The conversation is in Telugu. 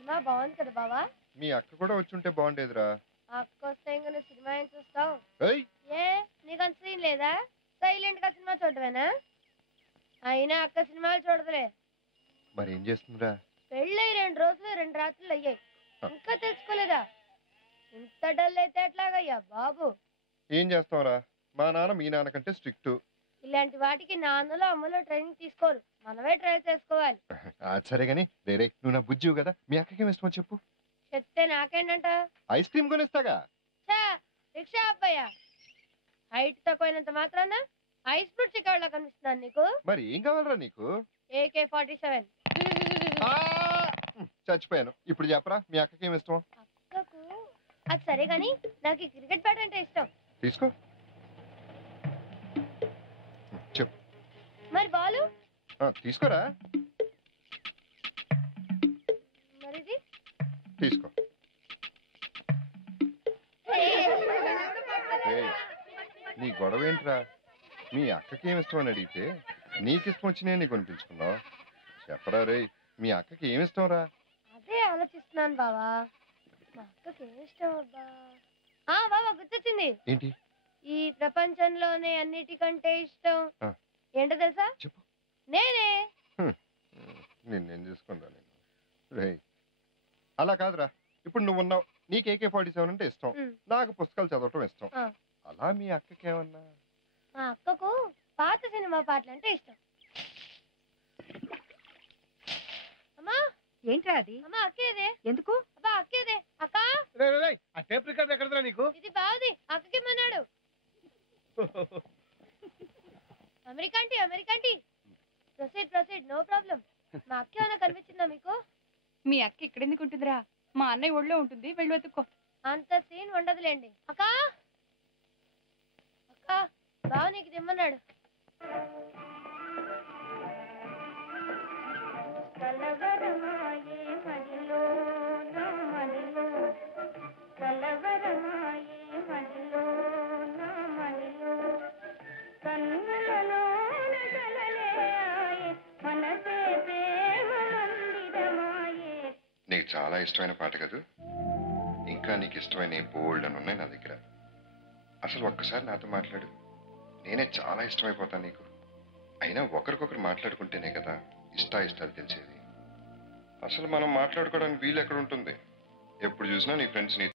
సినిమా బాగుంది కదా బావా? మీ అక్క కూడా వచ్చుంటే బాగుండేదిరా. అక్క వస్తే ఇంక నువ్వు సినిమా ఏం చూస్తావు? ఏయ్ ఏ నీకు అంత సీన్ లేదా? సైలెంట్ గా సినిమా చూడవేనా? అయినా అక్క సినిమాలు చూడదులే. మరి ఏం చేస్తుందిరా? పెళ్ళయి 2 రోజులు 2 రాత్రులు అయ్యాయి, ఇంకా తెలుసుకోలేదా? ఇంత డల్ అయితే ఎట్లాగయ్యా బాబు? ఏం చేస్తావురా, మా నాన్న మీ నాన్న కంటే స్ట్రిక్ట్. ఇలాంటి వాటికి నాన్నలో అమ్మలో ట్రైనింగ్ తీసుకోరు, మనమే ట్రై చేసుకోవాలి. సరే గాని రేరే, నువ్వు నా బుజ్జివు కదా, మీ అక్కకి ఏమి ఇష్టమో చెప్పు. చెప్తే నాకేంటంట? Ice cream కొనిస్తాగా. చా, రిక్షా అబ్బాయా, హైట్ తక్కువైనంత మాత్రాన ఐస్ ఫ్రూట్ చిక్కడలా కనిపిస్తున్నాను నీకు? మరి ఏం కావాలరా నీకు? AK-47. చచ్చిపోయాను. ఇప్పుడు చెప్పరా, మీ అక్కకి ఏమి ఇష్టం? అక్కకు అది సరే గాని నాకు ఈ క్రికెట్ బ్యాట్ అంటే ఇష్టం. తీసుకో. చెప్పు. మరి బాలు? తీసుకోరా. మరిది తీసుకో. నీ గొడవ ఏంట్రా? మీ అక్కకి ఏమి ఇష్టం అని అడిగితే నీకు ఇష్టం వచ్చినా నీకు అనిపించుకున్నావు. చెప్పరా రే, మీ అక్కకి ఏమి ఇష్టం రా? అదే ఆలోచిస్తున్నాను బావా, మా అక్కకి ఏమి ఇష్టం అబ్బా? బావా గుర్తొచ్చింది. ఏంటి? ఈ ప్రపంచంలోనే అన్నిటికంటే ఇష్టం ఏంటో తెలుసా? చెప్పు. నేనే. నిన్నేం చూసుకుంటా నేను. రే అలా కాదురా, ఇప్పుడు నువ్వు ఉన్నావు, నీకు AK-47 అంటే ఇష్టం, నాకు పుస్తకాలు చదవటం ఇష్టం. అలా మీ అక్కకి ఏమన్నా? మా అక్కకు పాత సినిమా పాటలు అంటే ఇష్టం. అమ్మా ఏంట్రా అది? అమ్మా అక్కేదే. ఎందుకు? అబ్బా అక్కేదే. అక్క ఆ టేప్ రికార్డ్ ఎక్కడరా నీకు? ఇది బావది, అక్కకి మన్నాడు. అమెరికాంటి అమెరికాంటి, ప్రొసీడ్ నో ప్రాబ్లం. మా అక్క ఏమైనా కనిపించిందా మీకు? మీ అక్క ఇక్కడెందుకు ఉంటుందిరా? మా అన్నయ్య ఒళ్ళో ఉంటుంది, వెళ్ళి వెతుక్కో. అంత సీన్ ఉండదులేండి. అక్క అక్క, బావ నీకు తెమ్మన్నాడు. నీకు చాలా ఇష్టమైన పాట కదా, ఇంకా నీకు ఇష్టమైన బోల్డ్ అని ఉన్నాయి నా దగ్గర. అసలు ఒక్కసారి నాతో మాట్లాడు, నేనే చాలా ఇష్టమైపోతాను నీకు. అయినా ఒకరికొకరు మాట్లాడుకుంటేనే కదా ఇష్టాలు తెలిసేది. అసలు మనం మాట్లాడుకోవడానికి వీలు ఎక్కడ ఉంటుంది? ఎప్పుడు చూసినా నీ ఫ్రెండ్స్ నీ